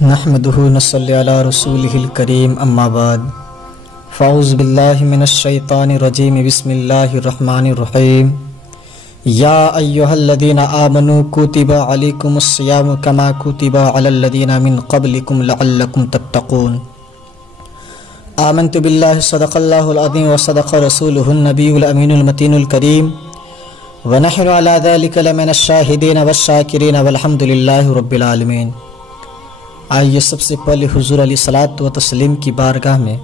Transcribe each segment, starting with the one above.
نحمده نصلی علی رسولہ الکریم اما بعد فاعوذ باللہ من الشیطان الرجیم بسم اللہ الرحمن الرحیم یا ایہا الذین آمنوا کتب علیکم الصیام کما کتب علی الذین من قبلکم لعلکم تتقون آمنت باللہ صدق اللہ العظیم وصدق رسولہ النبی الامین المتین الکریم ونحن علی ذلک لمن الشاہدین والشاکرین والحمد للہ رب العالمین۔ آئیے سب سے پہلے حضور علیہ الصلاۃ و تسلیم کی بارگاہ میں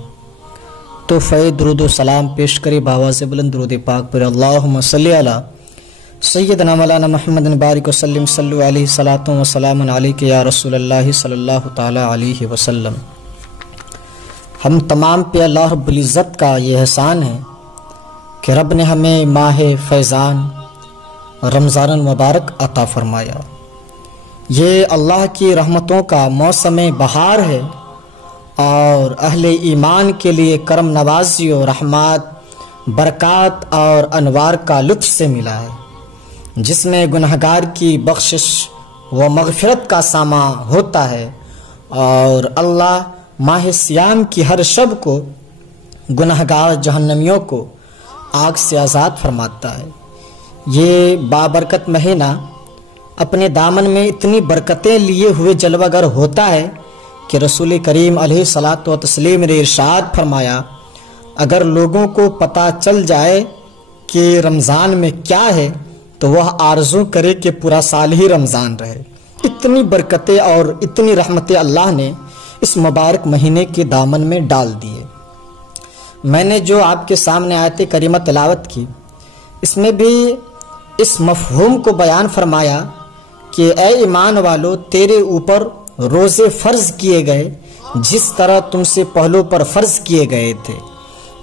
تحفہ درود و سلام پیش کرے بآواز بلند درود پاک پر اللہم صلی علی سیدنا مولانا محمد بارک وسلم صلو علیہ صلاۃ و سلام علیک یا رسول اللہ صلی اللہ تعالی علیہ وسلم۔ ہم تمام پہ اللہ رب العزت کا یہ احسان ہے کہ رب نے ہمیں ماہ فیضان رمضان المبارک عطا فرمایا۔ یہ اللہ کی رحمتوں کا موسم بہار ہے اور اہل ایمان کے لیے کرم نوازی و رحمات برکات اور انوار کا لطف سے ملا ہے، جس میں گنہگار کی بخشش و مغفرت کا ساماں ہوتا ہے اور اللہ ماہ سیام کی ہر شب کو گنہگار جہنمیوں کو آگ سے آزاد فرماتا ہے۔ یہ بابرکت مہینہ اپنے دامن میں اتنی برکتیں لیے ہوئے جلوہ گر ہوتا ہے کہ رسول کریم علیہ الصلاۃ و تسلیم نے ارشاد فرمایا، اگر لوگوں کو پتہ چل جائے کہ رمضان میں کیا ہے تو وہ آرزو کرے کہ پورا سال ہی رمضان رہے۔ اتنی برکتیں اور اتنی رحمتیں اللہ نے اس مبارک مہینے کے دامن میں ڈال دیے۔ میں نے جو آپ کے سامنے آیت کریمہ تلاوت کی، اس میں بھی اس مفہوم کو بیان فرمایا کہ اے ایمان والو، تیرے اوپر روزے فرض کیے گئے جس طرح تم سے پہلوں پر فرض کیے گئے تھے۔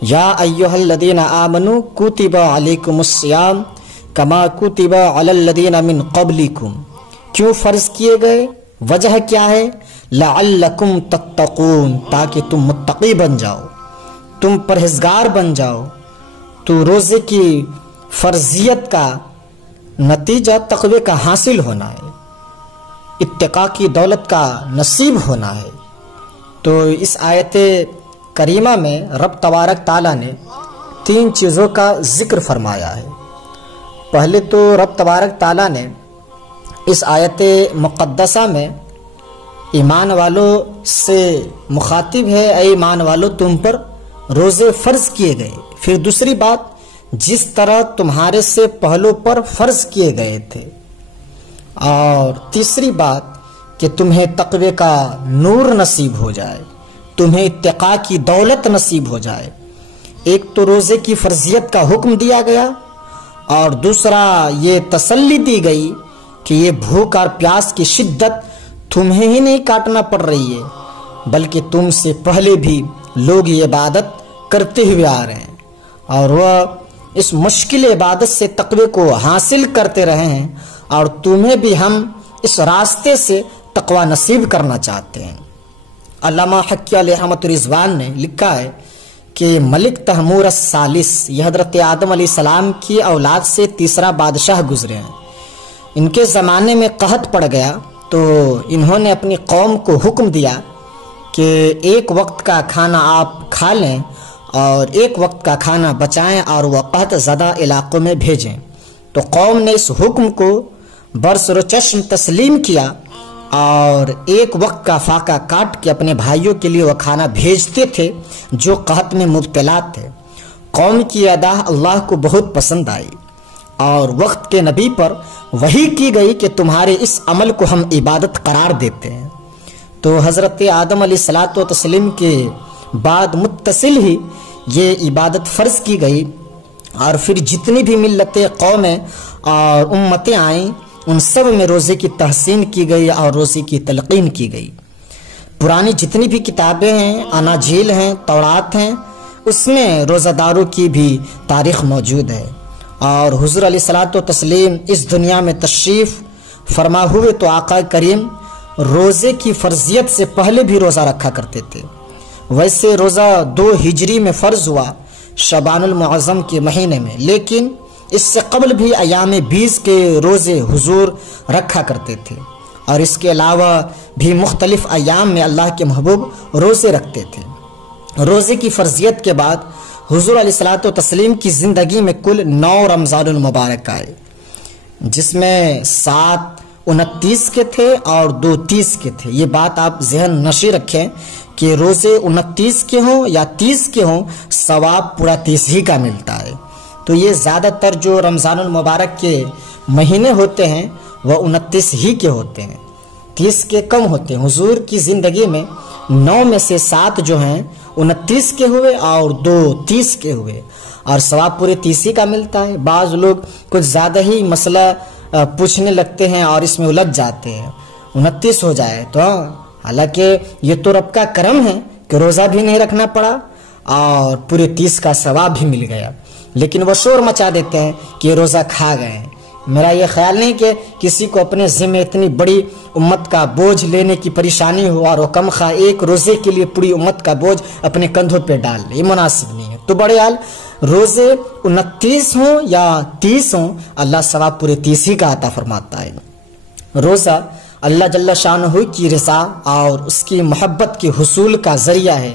یا ایھا الذین آمنوا کتب علیکم الصیام کما کتب علی الذین من قبلکم۔ کیوں فرض کیے گئے؟ وجہ کیا ہے؟ لعلکم تتقون، تاکہ تم متقی بن جاؤ، تم پرہیزگار بن جاؤ۔ تو روزے کی فرضیت کا نتیجہ تقوی کا حاصل ہونا ہے، اتقاء کی دولت کا نصیب ہونا ہے۔ تو اس آیت کریمہ میں رب تبارک تعالیٰ نے 3 چیزوں کا ذکر فرمایا ہے۔ پہلے تو رب تبارک تعالیٰ نے اس آیت مقدسہ میں ایمان والوں سے مخاطب ہے، اے ایمان والوں تم پر روزے فرض کیے گئے۔ پھر دوسری بات، جس طرح تمہارے سے پہلوں پر فرض کیے گئے تھے، اور تیسری بات کہ تمہیں تقوی کا نور نصیب ہو جائے، تمہیں اتقاء کی دولت نصیب ہو جائے۔ ایک تو روزے کی فرضیت کا حکم دیا گیا، اور دوسرا یہ تسلی دی گئی کہ یہ بھوک اور پیاس کی شدت تمہیں ہی نہیں کاٹنا پڑ رہی ہے، بلکہ تم سے پہلے بھی لوگ یہ عبادت کرتے ہوئے آ رہے ہیں اور وہ اس مشکل عبادت سے تقوی کو حاصل کرتے رہے ہیں، اور تمہیں بھی ہم اس راستے سے تقوی نصیب کرنا چاہتے ہیں۔ علامہ حقی علیہ رحمۃ رضوان نے لکھا ہے کہ ملک تیمور الثالث، یہ حضرت آدم علیہ السلام کی اولاد سے تیسرا بادشاہ گزرے ہیں۔ ان کے زمانے میں قحط پڑ گیا تو انہوں نے اپنی قوم کو حکم دیا کہ ایک وقت کا کھانا آپ کھا لیں اور ایک وقت کا کھانا بچائیں اور وہ قحط زدہ علاقوں میں بھیجیں۔ تو قوم نے اس حکم کو برسر و چشم تسلیم کیا اور ایک وقت کا فاقہ کاٹ کے اپنے بھائیوں کے لیے وہ کھانا بھیجتے تھے جو قحط میں مبتلا تھے۔ قوم کی ادا اللہ کو بہت پسند آئی اور وقت کے نبی پر وحی کی گئی کہ تمہارے اس عمل کو ہم عبادت قرار دیتے ہیں۔ تو حضرت آدم علیہ الصلاۃ و تسلیم کے بعد متصل ہی یہ عبادت فرض کی گئی، اور پھر جتنی بھی ملتیں، قومیں اور امتیں آئیں ان سب میں روزے کی تحسین کی گئی اور روزے کی تلقین کی گئی۔ پرانی جتنی بھی کتابیں ہیں، اناجیل ہیں، تورات ہیں، اس میں روزہ داروں کی بھی تاریخ موجود ہے۔ اور حضور علیہ الصلاۃ و تسلیم اس دنیا میں تشریف فرما ہوئے تو آقا کریم روزے کی فرضیت سے پہلے بھی روزہ رکھا کرتے تھے۔ ویسے روزہ 2 ہجری میں فرض ہوا شعبان المعظم کے مہینے میں، لیکن اس سے قبل بھی ایام 20 کے روزے حضور رکھا کرتے تھے۔ اور اس کے علاوہ بھی مختلف ایام میں اللہ کے محبوب روزے رکھتے تھے۔ روزے کی فرضیت کے بعد حضور علیہ الصلوۃ والتسلیم کی زندگی میں کل 9 رمضان المبارک آئے، جس میں 7 29 کے تھے اور 2 30 کے تھے۔ یہ بات آپ ذہن نشی رکھیں کہ روزے 29 کے ہوں یا 30 کے ہوں، ثواب پورا 30 ہی کا ملتا ہے۔ تو یہ زیادہ تر جو رمضان المبارک کے مہینے ہوتے ہیں وہ 29 ہی کے ہوتے ہیں، 30 کے کم ہوتے ہیں۔ حضور کی زندگی میں 9 میں سے 7 جو ہیں 29 کے ہوئے اور 2 30 کے ہوئے، اور ثواب پورے 30 ہی کا ملتا ہے۔ بعض لوگ کچھ زیادہ ہی مسئلہ پوچھنے لگتے ہیں اور اس میں الجھ جاتے ہیں، 29 ہو جائے تو حالانکہ یہ تو رب کا کرم ہے کہ روزہ بھی نہیں رکھنا پڑا اور پورے 30 کا ثواب بھی مل گیا، لیکن وہ شور مچا دیتے ہیں کہ یہ روزہ کھا گئے ہیں۔ میرا یہ خیال نہیں کہ کسی کو اپنے ذمہ اتنی بڑی امت کا بوجھ لینے کی پریشانی ہو اور وہ کم خواہ ایک روزے کے لیے پوری امت کا بوجھ اپنے کندھوں پہ ڈال لے، یہ مناسب نہیں ہے۔ تو بڑے حال روزے 29 ہوں یا 30 ہوں، اللہ ثواب پورے 30 ہی کا عطا فرماتا ہے۔ روزہ اللہ جل شانہ کی رضا اور اس کی محبت کے حصول کا ذریعہ ہے،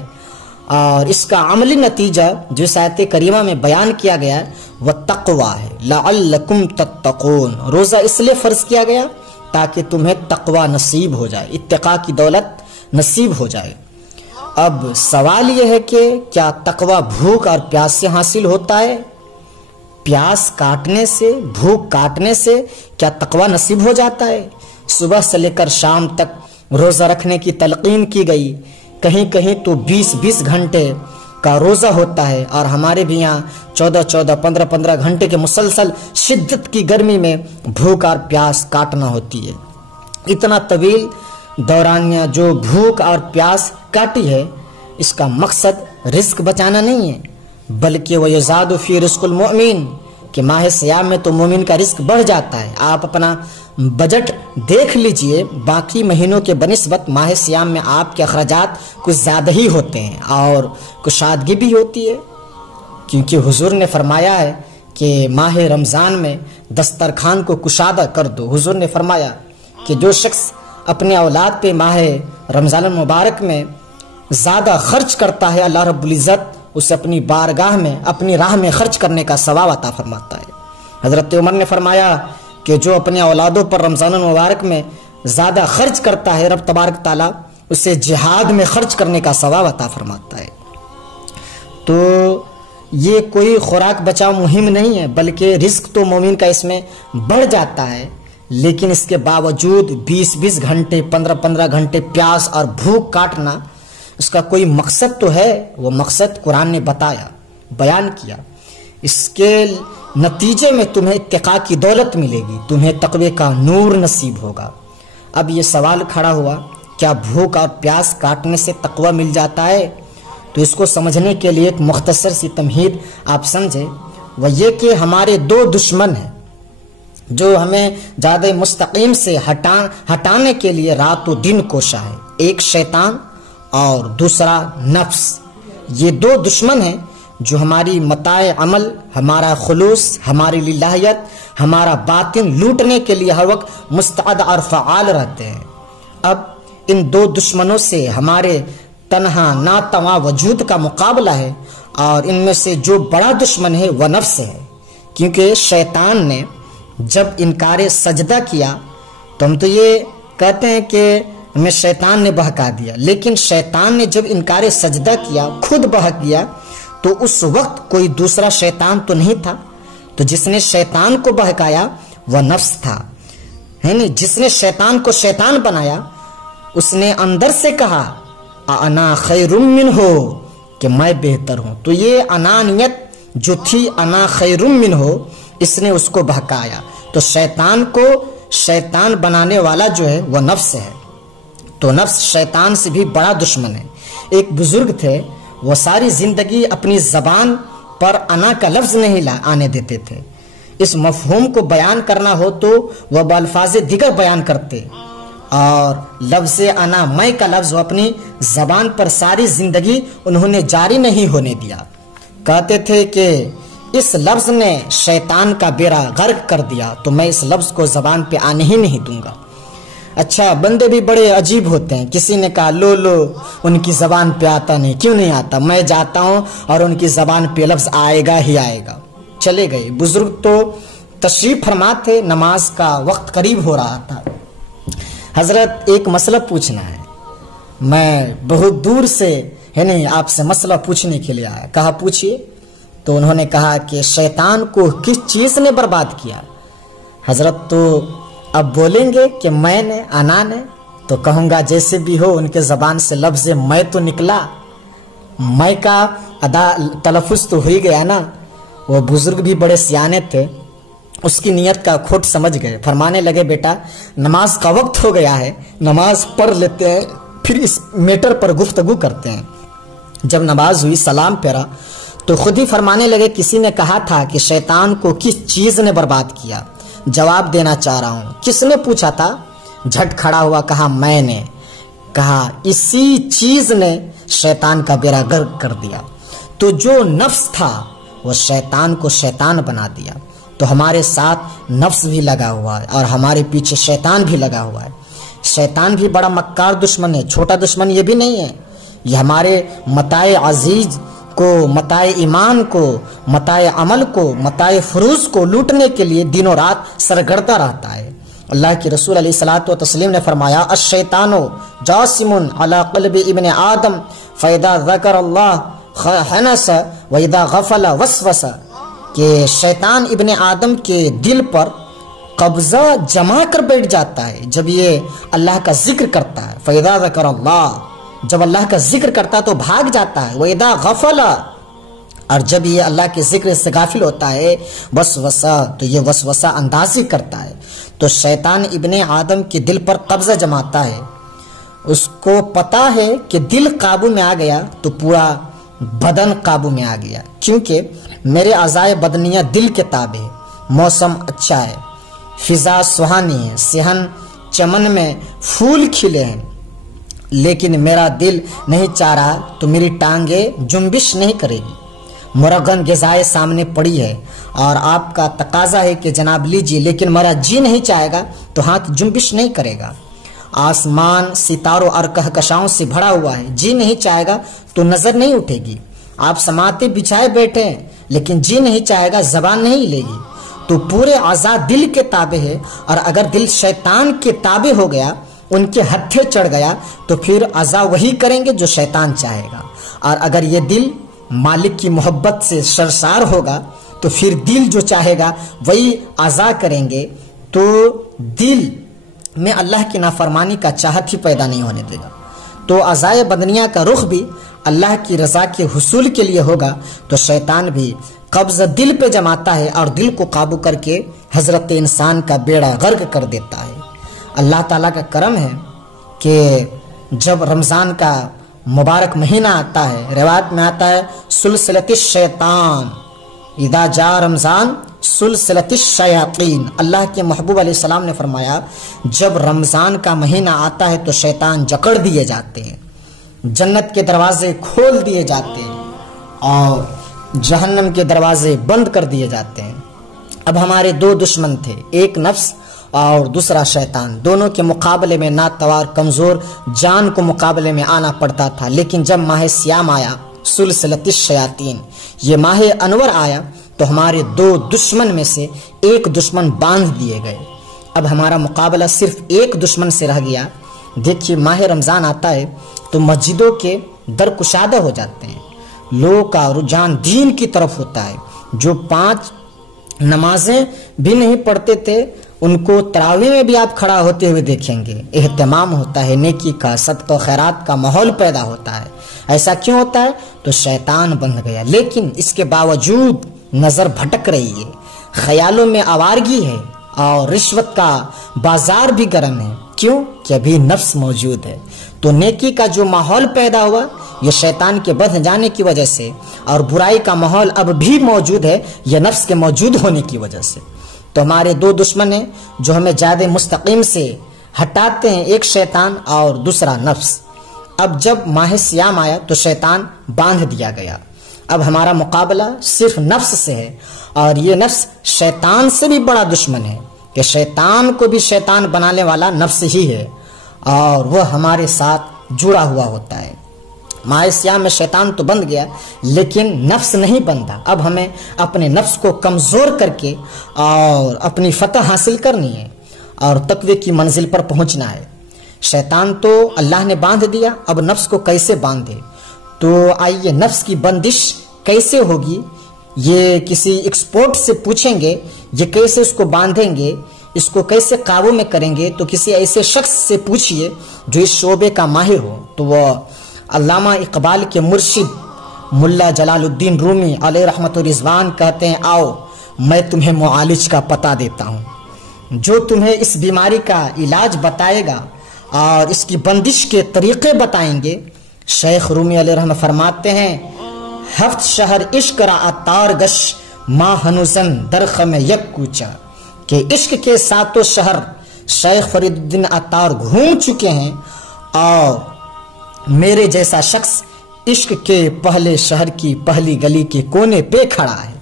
اور اس کا عملی نتیجہ جو آیت کریمہ میں بیان کیا گیا ہے وہ تقوی ہے، لعلکم تتقون۔ روزہ اس لیے فرض کیا گیا تاکہ تمہیں تقوی نصیب ہو جائے، اتقاء کی دولت نصیب ہو جائے۔ اب سوال یہ ہے کہ کیا تقوی بھوک اور پیاس سے حاصل ہوتا ہے؟ پیاس کاٹنے سے، بھوک کاٹنے سے کیا تقوی نصیب ہو جاتا ہے؟ صبح سے لے کر شام تک روزہ رکھنے کی تلقین کی گئی، کہیں کہیں تو 20 گھنٹے کا روزہ ہوتا ہے، اور ہمارے بھی یہاں 14 15 گھنٹے کے مسلسل شدت کی گرمی میں بھوک اور پیاس کاٹنا ہوتی ہے۔ اتنا طویل دورانیہ جو بھوک اور پیاس کاٹی ہے، اس کا مقصد رزق بچانا نہیں ہے، بلکہ وہ یزاد فی رزق المؤمن، کہ ماہ سیام میں تو مومن کا رزق بڑھ جاتا ہے۔ آپ اپنا بجٹ دیکھ لیجئے، باقی مہینوں کے بنسبت ماہ سیام میں آپ کے اخراجات کچھ زیادہ ہی ہوتے ہیں اور کشادگی بھی ہوتی ہے، کیونکہ حضور نے فرمایا ہے کہ ماہ رمضان میں دسترخوان کو کشادہ کر دو۔ حضور نے فرمایا کہ جو شخص اپنے اولاد پہ ماہ رمضان المبارک میں زیادہ خرچ کرتا ہے، اللہ رب العزت اسے اپنی بارگاہ میں، اپنی راہ میں خرچ کرنے کا ثواب عطا فرماتا ہے۔ حضرت عمر نے فرمایا کہ جو اپنے اولادوں پر رمضان المبارک میں زیادہ خرچ کرتا ہے، رب تبارک تعالیٰ اسے جہاد میں خرچ کرنے کا ثواب عطا فرماتا ہے۔ تو یہ کوئی خوراک بچاؤ مہم نہیں ہے، بلکہ رزق تو مومن کا اس میں بڑھ جاتا ہے، لیکن اس کے باوجود 20 گھنٹے 15 گھنٹے پیاس اور بھوک کاٹنا، اس کا کوئی مقصد تو ہے۔ وہ مقصد قرآن نے بتایا، بیان کیا۔ اس کے نتیجے میں تمہیں اتقاء کی دولت ملے گی، تمہیں تقوی کا نور نصیب ہوگا۔ اب یہ سوال کھڑا ہوا، کیا بھوک اور پیاس کاٹنے سے تقوی مل جاتا ہے؟ تو اس کو سمجھنے کے لیے ایک مختصر سی تمہید آپ سمجھیں، وہ یہ کہ ہمارے 2 دشمن ہیں جو ہمیں زیادہ مستقیم سے ہٹانے کے لیے رات و دن کوشاں ہے، ایک شیطان اور دوسرا نفس۔ یہ 2 دشمن ہیں جو ہماری متاع عمل، ہمارا خلوص، ہماری للہیت، ہمارا باطن لوٹنے کے لیے ہر وقت مستعد اور فعال رہتے ہیں۔ اب ان 2 دشمنوں سے ہمارے تنہا ناتواں وجود کا مقابلہ ہے، اور ان میں سے جو بڑا دشمن ہے وہ نفس ہے، کیونکہ شیطان نے جب انکار سجدہ کیا تو ہم تو یہ کہتے ہیں کہ ہمیں شیطان نے بہکا دیا، لیکن شیطان نے جب انکار سجدہ کیا، خود بہک گیا، تو اس وقت کوئی دوسرا شیطان تو نہیں تھا، تو جس نے شیطان کو بہکایا وہ نفس تھا، ہے نا؟ جس نے شیطان کو شیطان بنایا، اس نے اندر سے کہا انا خیر منہ، کہ میں بہتر ہوں۔ تو یہ انانیت جو تھی، انا خیر منہ، اس نے اس کو بہکایا۔ تو شیطان کو شیطان بنانے والا جو ہے وہ نفس ہے، تو نفس شیطان سے بھی بڑا دشمن ہے۔ ایک بزرگ تھے، وہ ساری زندگی اپنی زبان پر انا کا لفظ نہیں آنے دیتے تھے۔ اس مفہوم کو بیان کرنا ہو تو وہ بالفاظ دیگر بیان کرتے، اور لفظ انا، میں کا لفظ وہ اپنی زبان پر ساری زندگی انہوں نے جاری نہیں ہونے دیا۔ کہتے تھے کہ اس لفظ نے شیطان کا بیڑا غرق کر دیا، تو میں اس لفظ کو زبان پہ آنے ہی نہیں دوں گا۔ اچھا بندے بھی بڑے عجیب ہوتے ہیں. کسی نے کہا لو لو ان کی زبان پہ آتا نہیں. کیوں نہیں آتا؟ میں جاتا ہوں اور ان کی زبان پہ لفظ آئے گا ہی آئے گا. چلے گئے. بزرگ تو تشریف فرما تھے، نماز کا وقت قریب ہو رہا تھا. حضرت ایک مسئلہ پوچھنا ہے. میں بہت دور سے آپ سے مسئلہ پوچھنے کے لیے آیا. کہا پوچھیے. تو انہوں نے کہا کہ شیطان کو کس چیز نے برباد کیا؟ حضرت تو اب بولیں گے کہ میں نے، انا نے. تو کہوں گا جیسے بھی ہو ان کے زبان سے لفظ میں تو نکلا، میں کا تلفظ تو ہی گیا نا. وہ بزرگ بھی بڑے سیانے تھے، اس کی نیت کا کھوٹ سمجھ گئے. فرمانے لگے بیٹا نماز کا وقت ہو گیا ہے، نماز پڑھ لیتے ہیں پھر اس میٹر پر گفتگو کرتے ہیں. جب نماز ہوئی سلام پھیرا تو خود ہی فرمانے لگے کسی نے کہا تھا کہ شیطان کو کس چیز نے برباد کیا؟ جواب دینا چاہ رہا ہوں. کس نے پوچھا تھا؟ جھٹ کھڑا ہوا کہا میں نے. کہا اسی چیز نے شیطان کا بیڑا غرق کر دیا. تو جو نفس تھا وہ شیطان کو شیطان بنا دیا. تو ہمارے ساتھ نفس بھی لگا ہوا ہے اور ہمارے پیچھے شیطان بھی لگا ہوا ہے. شیطان بھی بڑا مکار دشمن ہے، چھوٹا دشمن یہ بھی نہیں ہے. یہ ہمارے متاع عزیز کو، متاع ایمان کو، متاع عمل کو، متاع فروز کو لوٹنے کے لیے دن و رات سرگردہ رہتا ہے. اللہ کے رسول علیہ الصلوۃ والتسلیم نے فرمایا الشیطان جاسم علی قلب ابن آدم فاذا ذکر اللہ حنس واذا غفل وسوس. کہ شیطان ابن آدم کے دل پر قبضہ جما کر بیٹھ جاتا ہے جب یہ اللہ کا ذکر کرتا ہے. فاذا ذکر اللہ، جب اللہ کا ذکر کرتا ہے تو بھاگ جاتا ہے. واذا غفل، اور جب یہ اللہ کے ذکر سے غافل ہوتا ہے وسوسہ، تو یہ وسوسہ اندازی کرتا ہے. تو شیطان ابن آدم کے دل پر قبضہ جماتا ہے. اس کو پتا ہے کہ دل قابو میں آ گیا تو پورا بدن قابو میں آ گیا. کیونکہ میرے اعضائے بدنیہ دل کے تابع ہے. موسم اچھا ہے، فضا سہانی ہے، صحن چمن میں پھول کھلے ہیں، لیکن میرا دل نہیں چاہ رہا تو میری ٹانگیں جنبش نہیں کرے گی. مرغن غذائے سامنے پڑی ہے اور آپ کا تقاضا ہے کہ جناب لیجیے، لیکن میرا جی نہیں چاہے گا تو ہاتھ جنبش نہیں کرے گا. آسمان ستاروں اور کہکشاؤں سے بھرا ہوا ہے، جی نہیں چاہے گا تو نظر نہیں اٹھے گی. آپ سماعتیں بچھائے بیٹھے ہیں لیکن جی نہیں چاہے گا، زبان نہیں ہلے گی. تو پورے اعضاء دل کے تابع ہے، اور اگر دل شیطان کے تابع ہو گیا، ان کے ہتھے چڑھ گیا، تو پھر اعضاء وہی کریں گے جو شیطان چاہے گا. اور اگر یہ دل مالک کی محبت سے سرشار ہوگا تو پھر دل جو چاہے گا وہی اعضاء کریں گے. تو دل میں اللہ کی نافرمانی کا چاہت ہی پیدا نہیں ہونے دے گا. تو اعضائے بدنیہ کا رخ بھی اللہ کی رضا کے حصول کے لیے ہوگا. تو شیطان بھی قبضہ دل پہ جماتا ہے اور دل کو قابو کر کے حضرت انسان کا بیڑا غرق کر دیتا ہے. اللہ تعالیٰ کا کرم ہے کہ جب رمضان کا مبارک مہینہ آتا ہے، روایت میں آتا ہے سلسلۃ الشیطان اذا جاء رمضان سلسلۃ الشیاطین. اللہ کے محبوب علیہ السلام نے فرمایا جب رمضان کا مہینہ آتا ہے تو شیطان جکڑ دیے جاتے ہیں، جنت کے دروازے کھول دیے جاتے ہیں اور جہنم کے دروازے بند کر دیے جاتے ہیں. اب ہمارے دو دشمن تھے، ایک نفس اور دوسرا شیطان. دونوں کے مقابلے میں ناتوار کمزور جان کو مقابلے میں آنا پڑتا تھا. لیکن جب ماہ سیام آیا، سلسلۃ الشیاطین، یہ ماہ انور آیا، تو ہمارے دو دشمن میں سے ایک دشمن باندھ دیے گئے. اب ہمارا مقابلہ صرف ایک دشمن سے رہ گیا. دیکھیے ماہ رمضان آتا ہے تو مسجدوں کے در کشادہ ہو جاتے ہیں، لوگوں کا رجحان دین کی طرف ہوتا ہے. جو 5 نمازیں بھی نہیں پڑھتے تھے ان کو تراویح میں بھی آپ کھڑا ہوتے ہوئے دیکھیں گے. اہتمام ہوتا ہے، نیکی کا، صدقہ و خیرات کا ماحول پیدا ہوتا ہے. ایسا کیوں ہوتا ہے؟ تو شیطان بندھ گیا. لیکن اس کے باوجود نظر بھٹک رہی ہے، خیالوں میں آوارگی ہے اور رشوت کا بازار بھی گرم ہے. کیوں؟ کہ ابھی نفس موجود ہے. تو نیکی کا جو ماحول پیدا ہوا یہ شیطان کے بدھ جانے کی وجہ سے، اور برائی کا ماحول اب بھی موجود ہے یہ نفس کے موجود ہونے کی وجہ سے. تو ہمارے دو دشمن ہیں جو ہمیں جاد مستقیم سے ہٹاتے ہیں، ایک شیطان اور دوسرا نفس. اب جب ماہ سیام آیا تو شیطان باندھ دیا گیا. اب ہمارا مقابلہ صرف نفس سے ہے، اور یہ نفس شیطان سے بھی بڑا دشمن ہے کہ شیطان کو بھی شیطان بنانے والا نفس ہی ہے اور وہ ہمارے ساتھ جڑا ہوا ہوتا ہے۔ ماہ سیام میں شیطان تو بند گیا لیکن نفس نہیں بنتا۔ اب ہمیں اپنے نفس کو کمزور کر کے اور اپنی فتح حاصل کرنی ہے اور تقوی کی منزل پر پہنچنا ہے۔ شیطان تو اللہ نے باندھ دیا، اب نفس کو کیسے باندھے؟ تو آئیے نفس کی بندش کیسے ہوگی یہ کسی ایکسپرٹ سے پوچھیں گے، یہ کیسے اس کو باندھیں گے، اس کو کیسے قابو میں کریں گے؟ تو کسی ایسے شخص سے پوچھئے جو اس شعبے کا ماہر ہو۔ تو وہ علامہ اقبال کے مرشد ملا جلال الدین رومی علیہ رحمت و رضوان کہتے ہیں، آؤ میں تمہیں معالج کا پتہ دیتا ہوں جو تمہیں اس بیماری کا علاج بتائے گا اور اس کی بندش کے طریقے بتائیں گے۔ شیخ رومی علیہ رحمت فرماتے ہیں، ہفت شہر عشق را اتار گش ماں ہنوزن درخ میں یک کوچا، کہ عشق کے ساتوں شہر شیخ فرید الدین عطار گھوم چکے ہیں اور میرے جیسا شخص عشق کے پہلے شہر کی پہلی گلی کے کونے پہ کھڑا ہے۔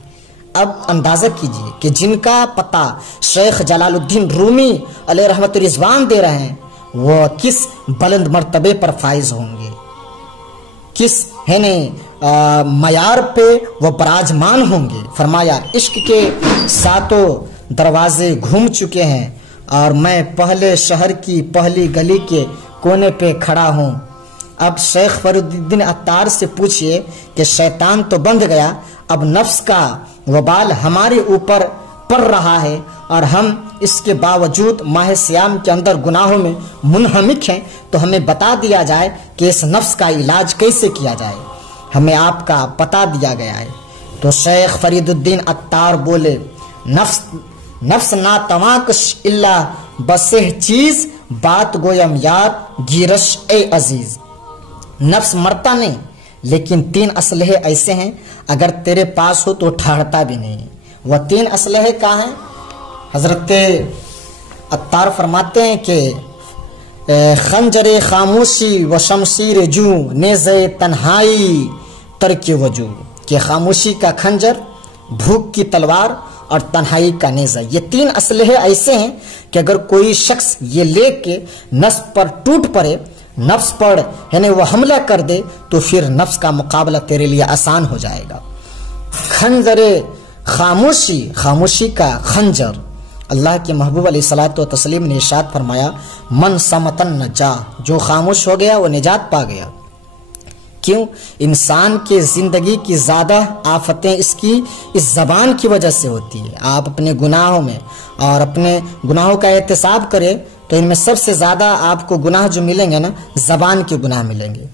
اب اندازہ کیجئے کہ جن کا پتہ شیخ جلال الدین رومی علیہ رحمت رضوان دے رہے ہیں وہ کس بلند مرتبے پر فائز ہوں گے، کس معیار پہ وہ براجمان ہوں گے۔ فرمایا عشق کے ساتوں دروازے گھوم چکے ہیں اور میں پہلے شہر کی پہلی گلی کے کونے پہ کھڑا ہوں۔ اب شیخ فرید الدین عطار سے پوچھئے کہ شیطان تو بند گیا، اب نفس کا وبال ہمارے اوپر پڑ رہا ہے اور ہم اس کے باوجود ماہ سیام کے اندر گناہوں میں منہمک ہیں، تو ہمیں بتا دیا جائے کہ اس نفس کا علاج کیسے کیا جائے، ہمیں آپ کا پتہ دیا گیا ہے۔ تو شیخ فرید الدین عطار بولے، نفس ناتواکش اللہ بسہ چیز بات گویم یاد گیرش اے عزیز۔ نفس مرتا نہیں لیکن 3 اسلحے ایسے ہیں اگر تیرے پاس ہو تو ٹھہرتا بھی نہیں۔ وہ 3 اسلحے کہاں ہیں؟ حضرت عطار فرماتے ہیں کہ خنجر خاموشی و شمشیر جو نیزے تنہائی ترک وجو، کہ خاموشی کا خنجر، بھوک کی تلوار اور تنہائی کا نیزہ، یہ 3 اسلحے ایسے ہیں کہ اگر کوئی شخص یہ لے کے نفس پر ٹوٹ پڑے، نفس پر وہ حملہ کر دے، تو پھر نفس کا مقابلہ تیرے لیے آسان ہو جائے گا۔ خنجر خاموشی، خاموشی کا خنجر۔ اللہ کے محبوب علیہ الصلوۃ والتسلیم نے ارشاد فرمایا، من صمتن نجا، جو خاموش ہو گیا وہ نجات پا گیا۔ کیوں؟ انسان کے زندگی کی زیادہ آفتیں اس زبان کی وجہ سے ہوتی ہے۔ آپ اپنے گناہوں میں اور اپنے گناہوں کا احتساب کریں تو ان میں سب سے زیادہ آپ کو گناہ جو ملیں گے نا، زبان کے گناہ ملیں گے۔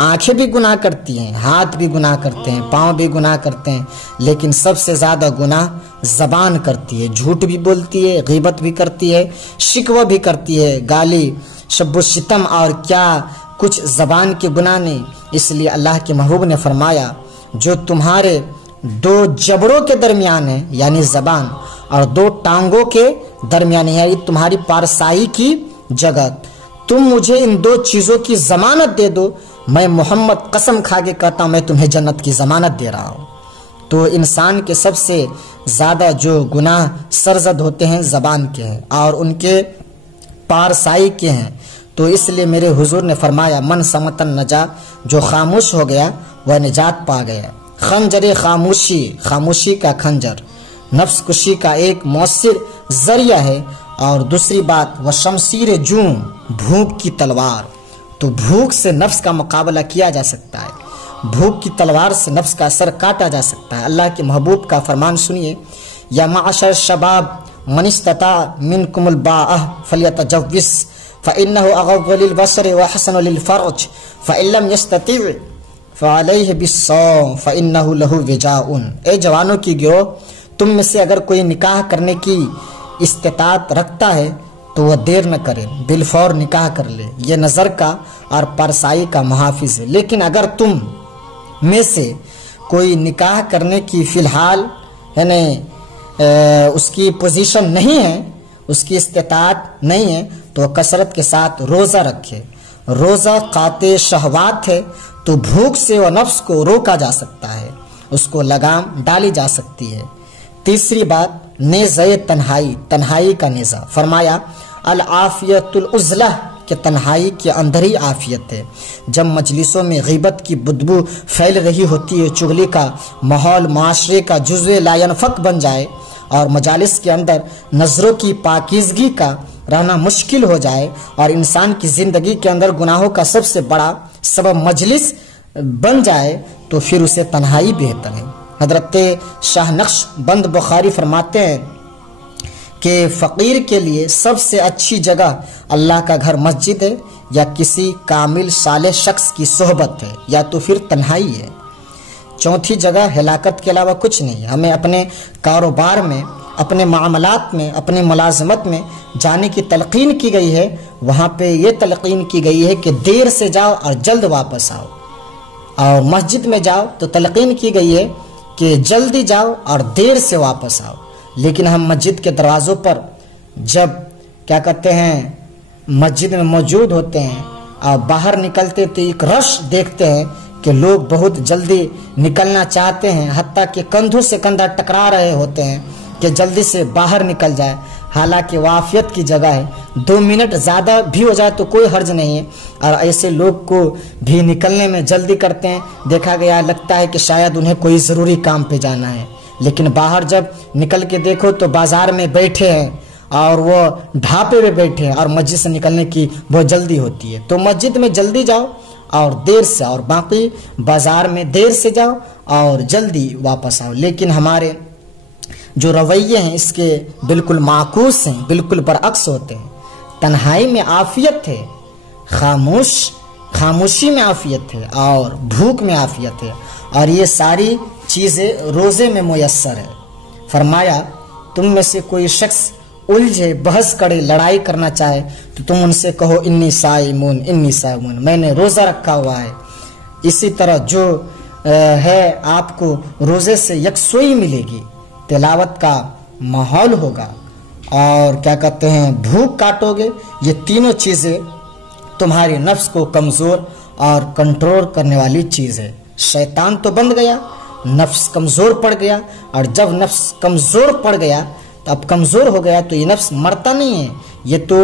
آنکھیں بھی گناہ کرتی ہیں، ہاتھ بھی گناہ کرتے ہیں، پاؤں بھی گناہ کرتے ہیں، لیکن سب سے زیادہ گناہ زبان کرتی ہے۔ جھوٹ بھی بولتی ہے، غیبت بھی کرتی ہے، شکوہ بھی کرتی ہے، گالی، شب و شتم اور کیا کچھ زبان کے گناہ نہیں۔ اس لیے اللہ کے محبوب نے فرمایا، جو تمہارے 2 جبڑوں کے درمیان ہے یعنی زبان اور 2 ٹانگوں کے درمیان ہے یعنی تمہاری پارسائی کی جگہ، تم مجھے ان 2 چیزوں کی ضمانت دے دو، میں محمد قسم کھا کے کہتا ہوں میں تمہیں جنت کی ضمانت دے رہا ہوں۔ تو انسان کے سب سے زیادہ جو گناہ سرزد ہوتے ہیں زبان کے ہیں اور ان کے پارسائی کے ہیں۔ تو اس لیے میرے حضور نے فرمایا، من سمتن نجا، جو خاموش ہو گیا وہ نجات پا گیا۔ خنجر خاموشی، خاموشی کا خنجر نفس کشی کا ایک مؤثر ذریعہ ہے۔ اور دوسری بات، وہ شمشیر جوں، بھوک کی تلوار، تو بھوک سے نفس کا مقابلہ کیا جا سکتا ہے، بھوک کی تلوار سے نفس کا سر کاٹا جا سکتا ہے۔ اللہ کے محبوب کا فرمان سنیے، یا معاشر شباب من استطاع منکم الباء فلیتجوز فإنه أغض للبصر وأحسن للفرج فإن لم يستطع فعليه بالصوم فإنه له وجاء۔ اے جوانوں کی گروہ، تم میں سے اگر کوئی نکاح کرنے کی استطاعت رکھتا ہے تو وہ دیر نہ کرے، بالفور نکاح کر لے، یہ نظر کا اور پرسائی کا محافظ ہے۔ لیکن اگر تم میں سے کوئی نکاح کرنے کی فی الحال اس کی پوزیشن نہیں ہے، اس کی استطاعت نہیں ہے، تو کثرت کے ساتھ روزہ رکھے۔ روزہ قاطع شہوات ہے، تو بھوک سے وہ نفس کو روکا جا سکتا ہے، اس کو لگام ڈالی جا سکتی ہے۔ تیسری بات، نیزہ تنہائی، تنہائی کا نیزہ۔ فرمایا العافیت العزلہ کہ تنہائی کے اندر ہی عافیت ہے۔ جب مجلسوں میں غیبت کی بدبو پھیل رہی ہوتی ہے، چغلی کا ماحول معاشرے کا جزو لا ینفک بن جائے اور مجالس کے اندر نظروں کی پاکیزگی کا رہنا مشکل ہو جائے اور انسان کی زندگی کے اندر گناہوں کا سب سے بڑا سبب مجلس بن جائے تو پھر اسے تنہائی بہتر ہے۔ حضرت شاہ نقش بند بخاری فرماتے ہیں کہ فقیر کے لیے سب سے اچھی جگہ اللہ کا گھر مسجد ہے یا کسی کامل صالح شخص کی صحبت ہے یا تو پھر تنہائی ہے۔ چوتھی جگہ ہلاکت کے علاوہ کچھ نہیں ہے۔ ہمیں اپنے کاروبار میں، اپنے معاملات میں، اپنی ملازمت میں جانے کی تلقین کی گئی ہے، وہاں پہ یہ تلقین کی گئی ہے کہ دیر سے جاؤ اور جلد واپس آؤ، اور مسجد میں جاؤ تو تلقین کی گئی ہے کہ جلدی جاؤ اور دیر سے واپس آؤ۔ لیکن ہم مسجد کے دروازوں پر جب کیا کہتے ہیں مسجد میں موجود ہوتے ہیں اور باہر نکلتے تو ایک رش دیکھتے ہیں کہ لوگ بہت جلدی نکلنا چاہتے ہیں، حتیٰ کہ کندھوں سے کندھا ٹکرا رہے ہوتے ہیں کہ جلدی سے باہر نکل جائے، حالانکہ وافیت کی جگہ ہے، 2 منٹ زیادہ بھی ہو جائے تو کوئی حرج نہیں ہے۔ اور ایسے لوگ کو بھی نکلنے میں جلدی کرتے ہیں، دیکھا گیا لگتا ہے کہ شاید انہیں کوئی ضروری کام پہ جانا ہے، لیکن باہر جب نکل کے دیکھو تو بازار میں بیٹھے ہیں اور وہ ڈھابے پہ بیٹھے ہیں اور مسجد سے نکلنے کی بہت جلدی ہوتی ہے۔ تو مسجد میں جلدی جاؤ اور دیر سے، اور باقی بازار میں دیر سے جاؤ اور جلدی واپس آؤ۔ لیکن ہمارے جو رویے ہیں اس کے بالکل معکوس ہیں، بالکل برعکس ہوتے ہیں۔ تنہائی میں عافیت ہے، خاموشی میں عافیت ہے اور بھوک میں عافیت ہے، اور یہ ساری چیزیں روزے میں میسر ہے۔ فرمایا تم میں سے کوئی شخص الجھے، بحث کرے، لڑائی کرنا چاہے تو تم ان سے کہو انی صائمون انی صائمون، میں نے روزہ رکھا ہوا ہے۔ اسی طرح جو ہے آپ کو روزے سے یکسوئی ملے گی، تلاوت کا ماحول ہوگا اور کیا کہتے ہیں بھوک کاٹو گے۔ یہ تینوں چیزیں تمہارے نفس کو کمزور اور کنٹرول کرنے والی چیز ہے۔ شیطان تو بند گیا، نفس کمزور پڑ گیا، اور جب نفس کمزور پڑ گیا تو اب کمزور ہو گیا تو یہ نفس مرتا نہیں ہے، یہ تو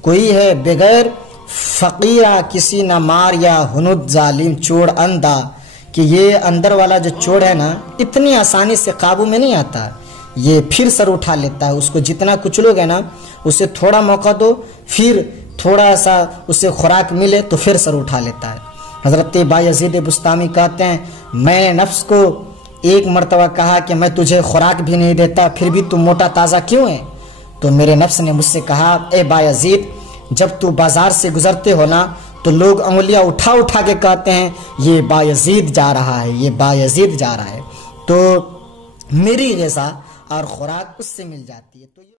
کوئی ہے بغیر فقیرہ کسی نہ مار یا ہنود ظالم چوڑ اندھا، کہ یہ اندر والا جو چوڑ ہے نا اتنی آسانی سے قابو میں نہیں آتا، یہ پھر سر اٹھا لیتا ہے۔ اس کو جتنا کچلو گے نا، اسے تھوڑا موقع دو، پھر تھوڑا سا اسے خوراک ملے تو پھر سر اٹھا لیتا ہے۔ حضرت بایزید بستامی کہتے ہیں میں نے نفس کو ایک مرتبہ کہا کہ میں تجھے خوراک بھی نہیں دیتا پھر بھی تم موٹا تازہ کیوں ہے؟ تو میرے نفس نے مجھ سے کہا اے بایزید، جب تو بازار سے گزرتے ہو نا تو لوگ انگلیاں اٹھا اٹھا کے کہتے ہیں یہ بایزید جا رہا ہے، یہ بایزید جا رہا ہے، تو میری غذا اور خوراک اس سے مل جاتی ہے۔ تو